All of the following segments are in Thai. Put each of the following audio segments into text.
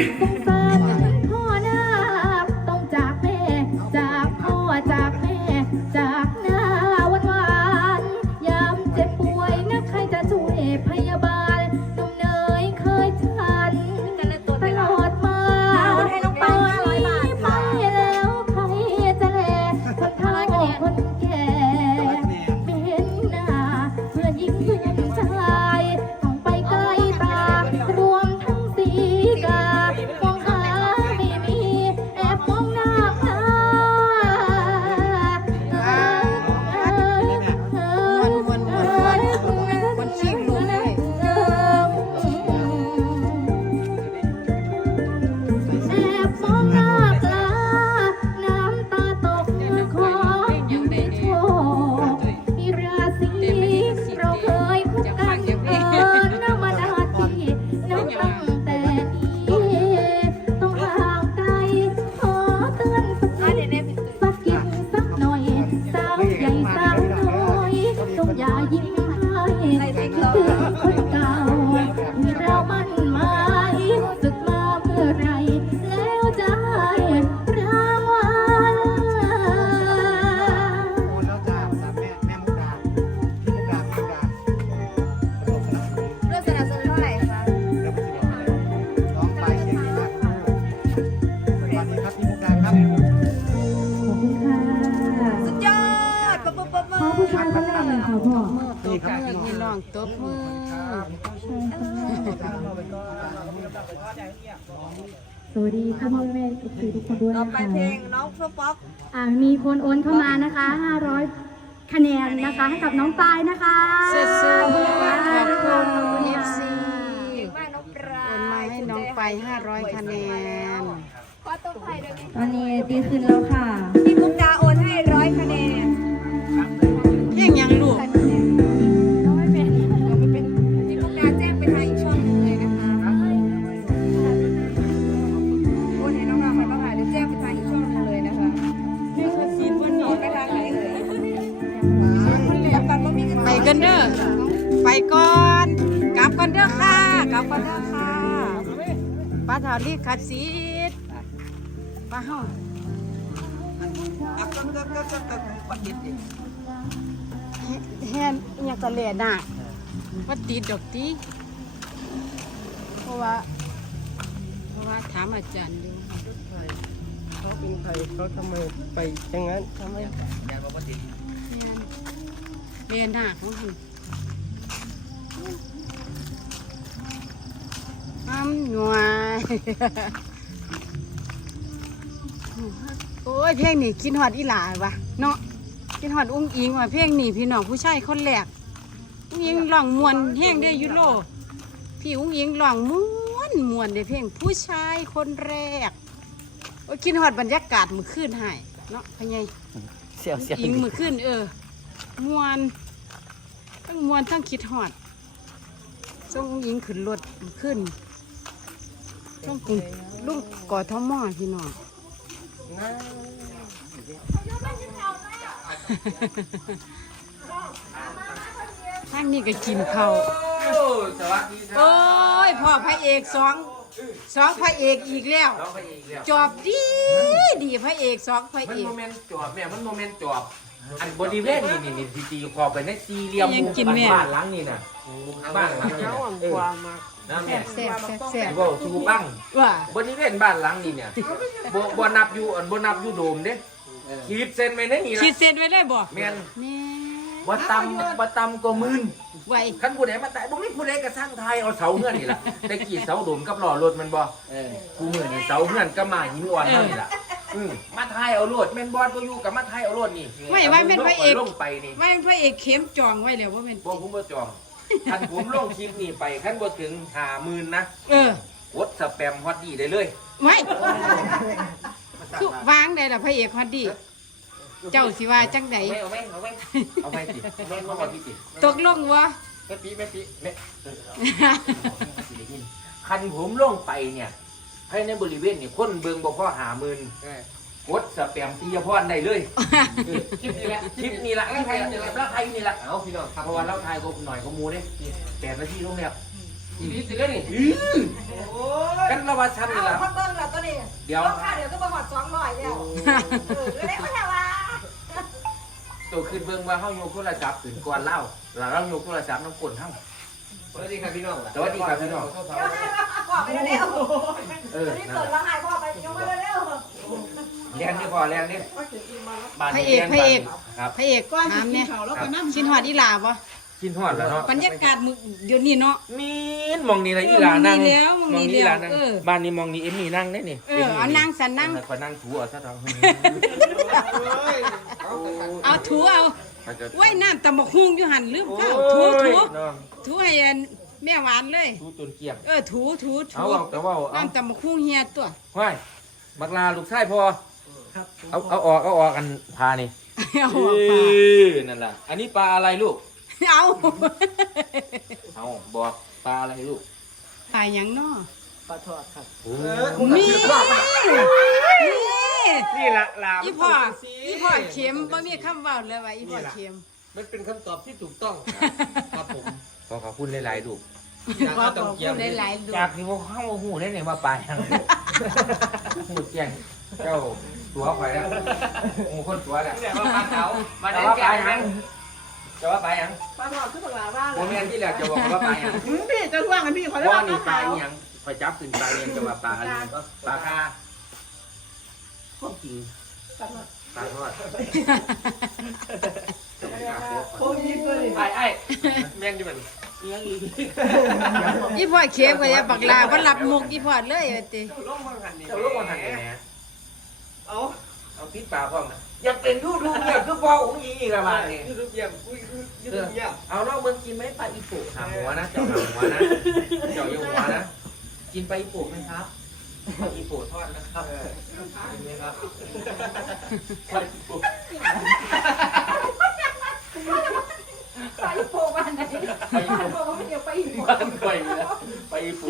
Thank you. สวัสดีค่ะพ่อแม่ทุกทีทุกคนด้วยต่อนะไปคะเพลงน้องฟลุ๊กป๊อกอ่ามีคนโอนเข้ามานะคะ 500 คะแนนนะคะให้กับน้องปายนะคะสู้ๆขขออบบคุคุณณค่ะค่ะขอบคุณขอบณ FC บ้านน้องปลาโอนมาให้น้องไป500คะแนน ขอต้นไผ่ด้วยตอนนี้ดีขึ้นแล้วค่ะพี่มุกดา เงินไปกันเด้อไปก่อนกลับกันเด้อค่ะกลับกันเด้อค่ะป้าถาลีขัดสีดป้าเฮาแฮนอิหยังก็เลน่ะว่าติดดอกติเพราะว่า เพราะว่าถามอาจารย์ดูเขาเป็นใครเขาทำไมไปอย่างนั้นทำไม เรียนหน้าของคุณอ้ำหน่วยโอ้ยเพลงนี่กินหอดอีหลายวะเนาะกินหอดอุ้งอิงว่ะเพลงนี่พี่น้องผู้ชายคนแรกอุ้งอิงร้องมวนแห้งได้อยุโรพี่อุ้งอิงร้องมวนมวนได้เพลงผู้ชายคนแรกโอ้ยกินหอดบรรยากาศมือขึ้นให้เนาะพะไงเสียวเสียวอิงมือขึ้นเออ มวนทั้งมวนทั้งคิดหอดส่งอิงขึ้นรถมื้อขึ้นส่งกุงลุงกอทมอพี่น้องทางนี้ก็กินเขาวสวัสดีครับโอ้ยพ่อพระเอกสองสองพระเอกอีกแล้วน้องพระเอกแล้วจอบดีดีพระเอกสองพระมันเอกโมเมนต์จอบแม่มันโมเมนต์จอบ อันบริเวณนี่นี่นี่ที่ตีขอบไปในสี่เหลี่ยมยังกินแม่ บ้านหลังนี่น่ะบ้านหลังนี่น่ะเออนะแม่แซ่บแซ่บแซ่บที่ว่าชูบังว่าบริเวณบ้านหลังนี่เนี่ยบ่บ่นับอยู่อันบ่นับอยู่โดมเด้ขีดเส้นไปในนี่ละขีดเส้นไว้เลยบ่แม่นแม่บ่ตำบ่ตำก็หมื่น ไว้ คันผู้ใดมาแต่บ่มีผู้ใดก็สร้างไทยเอาเสาเฮือนนี่ล่ะแต่กี่เสาโดมกับล้อรถมันบ่กูมือนี่เสาเฮือนก็มาหินอ่อนเท่านี่ล่ะ อือมาไทยเอารถแม่นบอดบ่อยู่กับมาไทยเอารถนี่ไม่ไว้เป็นพระเอก ลงไปนี่ไว้เป็นพระเอกเข้มจองไว้แล้วว่าเป็นบ่ผมบ่จองคันผมลงคลิปนี่ไปคันบ่ถึง50,000นะเออกดสแปมฮอตดีได้เลยไว้คือวางได้ล่ะพระเอกฮอดดีเจ้าสิว่าจังไดไม่เอาไหมเอาไหมเอาไหมสิแม่นบ่แม่นพี่สิตกลงวะแม่ปีแม่ปีแม่สิได้ยินคันผมลงไปเนี่ย ภายในบริเวณนี่คนเบิ่งบ่พอ50,000กดสแปมปียพรได้เลยคลิปนี้แหละคลิปนี้แหละไอ้ไทยนี่แหละแล้วไทยนี่แหละเอาพี่น้องเพราะว่าเราไทยก็หน่อยก็มูเนี่ยแปดนาทีลงแล้วอีนี้สิเลยนี่อื้อกันเราว่าชั้นนี่แหละเอาเบิ้งแล้วตัวนี้เดี๋ยวราคาเดี๋ยวก็มาหอดสองร้อยแล้วเออเลยว่าแต่ว่าตัวขึ้นเบิ่งว่าเฮาโยกโทรศัพท์ขึ้นก่อนเล่าแล้วเราโยกโทรศัพท์น้ำกลนเฮาสวัสดีครับพี่น้องสวัสดีครับพี่น้องเดี๋ยวให้ พ่อไปเร็วเออนี่นั่นเปิดแหละแล้วให้พ่อไปยกมาเร็วนเรียนนี่พอเรียนนี่บ้านพระนี้เอกพระเอกครับพระเอกถามเนี่ยกินหอดอีหลาบ่กินฮอดแล้วเนาะบรรยากาศมื้อเดี๋ยวนี้เนาะมีนมองนี่ละอีหลานั่งเออมองนี่แล้วมองนี่อีหลานั่งแล้วเออบ้านนี้มองนี่เอ็มมี่นั่งได้นี่เออเอานั่งสันนั่งคอยนั่งถูเอาซะเถอะเอาถูเอาเขาจะไว้น้ำตำบักฮุงอยู่หั่นลืมข้าวถูโอ้ยถูน้องถูให้อัน แม่หวานเลยถูจนเกลียงเออถูถูเอาถูเอาแต่ว่าเอาน้ำตำบักฮุงเฮียตัว ห้อยบักลาลูกชายพอเอาเอาออกเอาออกกันพานี่เอาเอออกมาอนั่นแหละอันนี้ปลาอะไรลูก เอาเอาบอกปลาอะไรลูกตายหยังเนาะปลาทอดครับโอ้นี่นี่นี่ละลามอีพ่ออีพ่อเข็มบ่มีคำเว้าเลยว่าอีพ่อเข็ม มันเป็นคำตอบที่ถูกต้องครับผม ขอขอบคุณหลายๆลูกขอขอบคุณหลายๆลูกจากที่ว่าเข้ามาหูได้เนี่ยว่าปลายังหูแจ้งเจ้าตัวไปแล้วโอ้คนตัวแล้วเนี่ยว่าปลาเขามาจะได้ว่าแกปลายังจะว่าปลายังปลาทอดคือปลาบ้าโมเมนที่แรกจะบอกว่าปลายังพี่จะว่างกันพี่ขอได้ว่าว่านี่ปปลาลาขาวยังคอยจับขึ้นปลาเรียนจะว่าปลาอะไรปลาคาข้อจริงปลาทอด ผมยิ้มเลยไอ้ไอ้แม่งดิมันยังอีกอีพ่อเข็มก็อย่าบักลาบ่รับมุกอีพ่อเลยว่าติลงมังหันนี่เจ้าลูกมันหันยังไงเอาเอาปิดปาพร้อมนอยากเป็นยูทูบเนี่ยคือพ่อของยิงอีกละบาทนี่ยูทูบเยี่ยมอุ้ยยูทูบเยี่ยมเอาลองเบิ่งกินไหมปลาอีปุหาหัวนะเจ้าหาหัวนะเจ้าอย่าหัวนะกินปลาอีปุไหมครับปลาอีปุทอดนะครับกินไหมครับปลาอีปุ ไปโปบ้านไหนไปโปบ้านเดียวไปอีกบ้านก่อยนะปลาอีปุ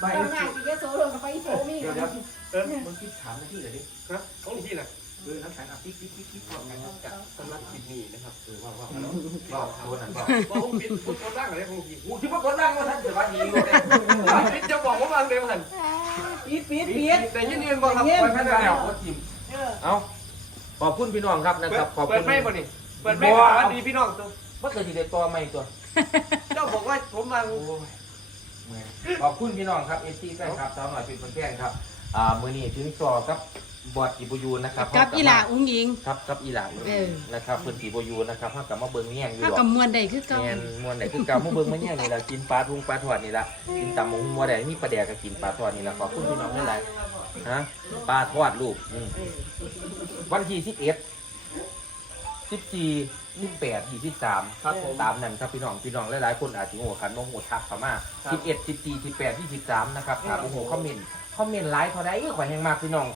ไปงานกินโซ่ลกับไปโปมีเดี๋ยวเดี๋ยวเออมึงคิดถามน้าที่เลยดินะของพี่นะเออน้ำแข็งอะปิ๊กปิ๊กปิ๊กปิ๊กพร้อมกันครับจับสำหรับคลิปนี้นะครับเออว่าว่าว่าว่าตัวนั้นว่าว่าผมปิดผมคนร่างอะไรของพี่กูคิดว่าคนนั่งว่าท่านจะว่าดีอยู่เลยปิดจะบอกว่าบางเดียวหันปีดปีดปีดแต่ยินดีบอกครับว่าท่านจะเอาคนจิมเอาขอบคุณพี่น้องครับนะครับขอบคุณไม่บ่นี่ เปิดไม่สวัสดีพี่น้องตัวว่าเคยสิเด็ดตัวไม่ตัวเจ้าบอกว่าผมมาขอบคุณพี่น้องครับเอซีแฟนครับสาวหน่อยเป็นคนแฟนครับอ่ามือนี้ถึงซอกับบอดอีบูยูนะครับกับอีหลาอุ้งอิง ครับกับอีหลาเออนะครับเพิ่นอีบูยูนะครับเฮากลับมาเบิ่งแย่งอยู่ถ้าหรอกกับมวนได้คือเก่าแม่นมวนไหนคือเก่ามาเบิ่งมาแย่งนี่ล่ะกินปลาทุงปลาทอดนี่ล่ะกินตำหมูมัวแดงมีปลาแดกก็กินปลาทอดนี่ล่ะขอบคุณพี่น้องหลายๆฮะปลาทอดลูกอื มวันที่11 14 18 23ครับผม ตามนั้นครับพี่น้องพี่น้องหลายๆคนอาจจะโง่ขันโมโหทักเข้ามาครับ11 14 18 23นะครับถามโอ้โหคอมเมนต์คอมเมนต์ไลฟ์เขาได้ข่อยแหงมากพี่น้อง